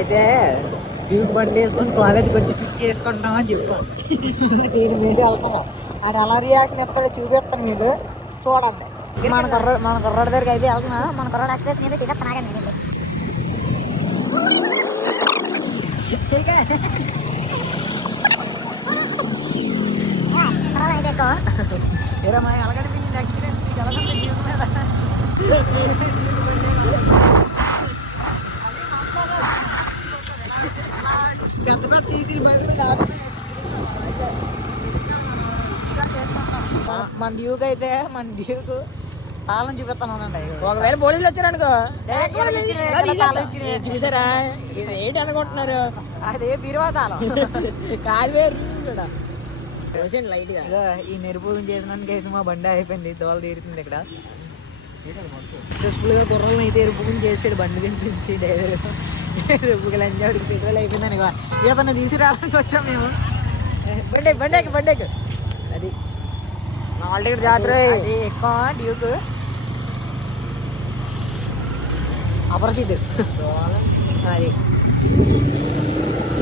అయితే డ్యూక్ బండి వేసుకొని కాలేజ్కి వచ్చి ఫిట్ చేసుకుంటున్నాం అని చెప్పాను. దీని మీద వెళ్తాను. అది ఎలా రియాక్షన్ ఇస్తాడో చూపిస్తాను మీకు, చూడండి. మన కుర్రాడి దగ్గరికి అయితే వెళ్తున్నా. మన కుర్రాడు ఎక్స్ప్రెస్ మీద టికెట్ నాగండి. ఎలాగనిపించింది ఎక్స్పీరియన్స్ మీకు? ఎలా పెద్ద పెద్ద సీసీలు మన డ్యూక్ అయితే తాళం చూపిస్తాను. ఒకవేళ పోలీసులు వచ్చారనుకో చూసారా ఏంటి అనుకుంటున్నారు? అదే బీరువా తాళం కాదు వేరు లైట్ గా. ఈ నిరుపయోగం చేసినందుకు అయితే మా బండి అయిపోయింది, దోల తీరుతుంది. ఇక్కడ సక్సెస్ఫుల్ గా కుర్రలను అయితే నిరుపయోగం చేసాడు బండి తెప్పించి డ్రైవర్ ఎంజాయ్ పెట్రోల్ అయిపోయిందని ఇతను తీసుకురావడానికి వచ్చాం మేము. బండెక్కి అది జాతర అది ఎక్కువ డ్యూక్ అపరిచిత్ అది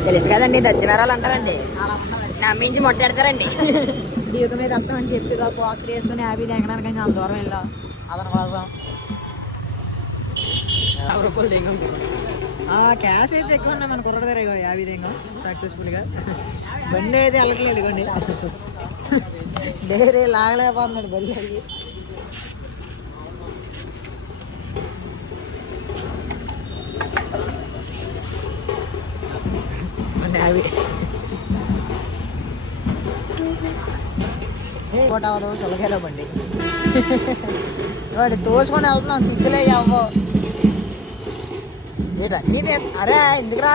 తెలుసు కదండి. దచ్చినారాలు అంటారండి, నమ్మించి మొట్టాడతారండి. డ్యూక్ మీద వస్తామని చెప్పి బాక్స్లు వేసుకుని హ్యాపీ ఎక్కడానికి అంత దూరం వెళ్ళాం అతని కోసం. క్యాష్ అయితే ఎక్కువ ఉన్నాయి మన కుర్ర దగ్గర. ఆ విధంగా సక్సెస్ఫుల్ గా బండి అయితే వెళ్ళట్లేదు. ఇవ్వండి డైరీ లాగలేకపోతున్నాడు బల్లి. అవి అవ్వదు చల్లగాలో బండి వాడి తోచుకొని వెళ్తున్నాం. కిక్కులే అవ్వో. అరే ఎందుకు రా